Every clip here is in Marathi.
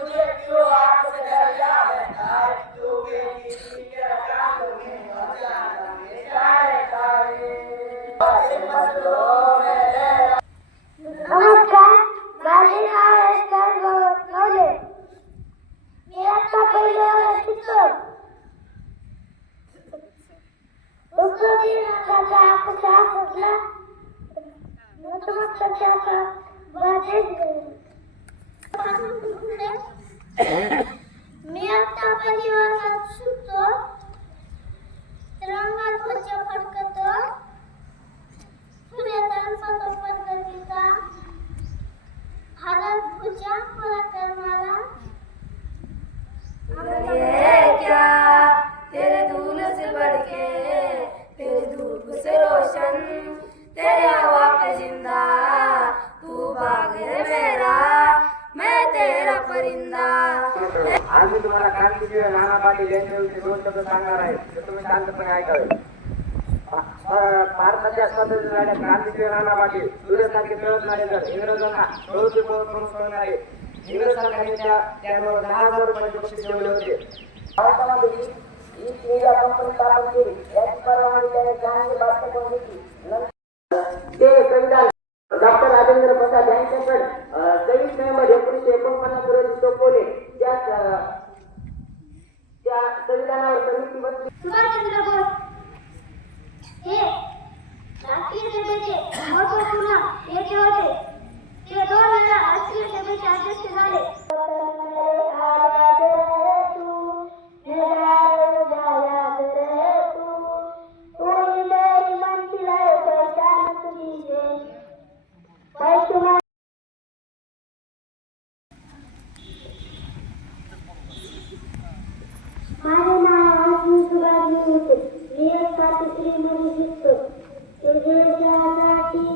ruler आज मी तुम्हाला क्रांतीवीर नाना पाटील यांच्याविषयी दोन शब्द सांगणार आहे. ते तुम्ही शांतपणे ऐकावे. भारताच्या स्वातंत्र्य लढ्यात क्रांतीवीर नाना पाटील. सूर्यसारखे मिळत नाही तर इंग्रजांना प्रवृत्ती प्रमुख करणारे इंग्रज सरकारने त्यावर दहा हजार रुपयाचे बक्षीस ठेवले होते. भारतामध्ये ईस्ट इंडिया कंपनी ते संविधान डॉक्टर राजेंद्र प्रसाद यांच्याकडे तेवीस नोव्हेंबर एकोणीसशे एकोणपन्नास જણાવેલ સમિતિ વતી સુભાષચંદ્ર બોઝ તે રાષ્ટ્રીય સમિતિ મોટો પુના એ તેઓ છે તે દોઢ હજાર રાષ્ટ્રીય સમિતિ અધ્યક્ષ Unidos, via Patrimônio de Sul. Eu vejo a Brasil,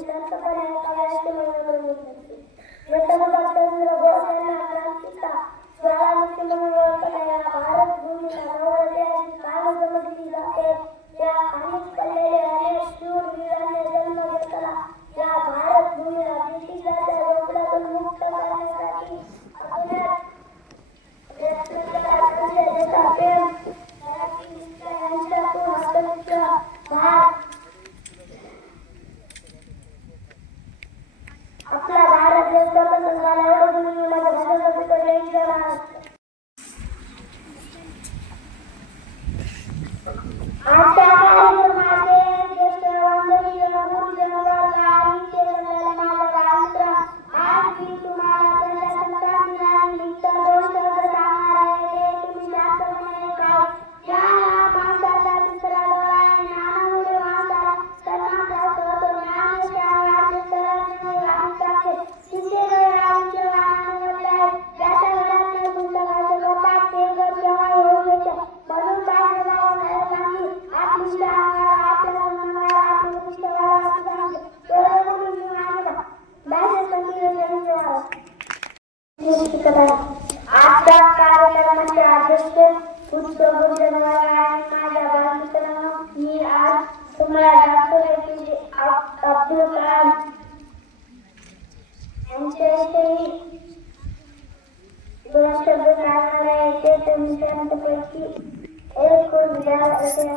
Президента Поляка Вячеслава Мельниченко.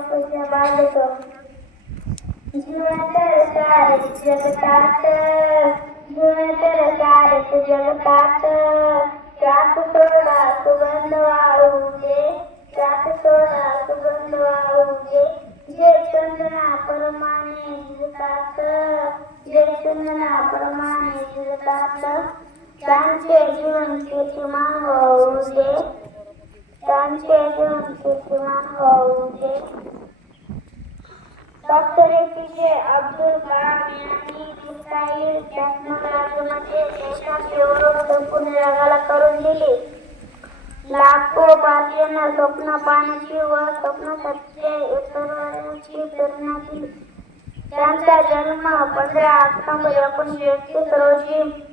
झाड असे आपण बांधतो जीवतर सारे जगतात जीवतर सारे जगतात त्यात थोडा सुगंध वाळू दे त्यात थोडा सुगंध वाळू दे जे चंदना परमाने जिरतात जे चंदना परमाने जिरतात त्यांचे जीवन कीर्तिमान होऊ दे होऊ दे डॉक्टर ए पी जे अब्दुल कलाम यांनी टेक्नॉलॉजीमध्ये जगाला करून दिली लाखो भारतीयांना स्वप्न पाण्याची व स्वप्न सत्य उतरवण्याची प्रेरणा दिली त्यांचा जन्म पंधरा ऑक्टोबर एकोणीसशे एकतीस रोजी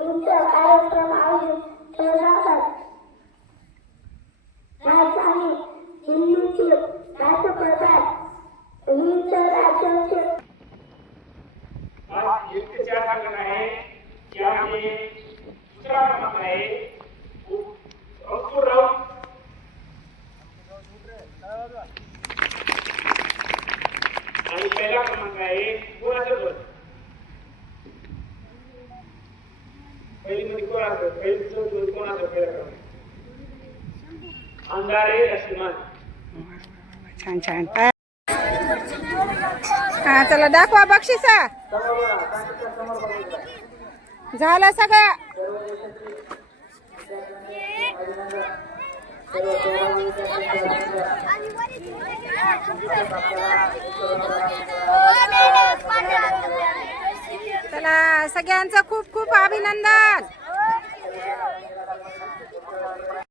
गुड कार्यक्रम आयोजित केले जातात राजधानी दिल्लीतील राष्ट्रप्रधान. विविध राज्यांचे आज इतके आहे. की आम्ही दुसरा क्रमांक आहे. अंकुर आणि पहिला क्रमांक आहे. गुणाचं बस पहिली मध्ये कोणाचं पहिली चौथी कोणाचं पहिला क्रमांक अंधारे लक्ष्मण छान छान. हा चला दाखवा बक्षिसा. झालं सगळं. त्याला सगळ्यांचं खूप खूप अभिनंदन.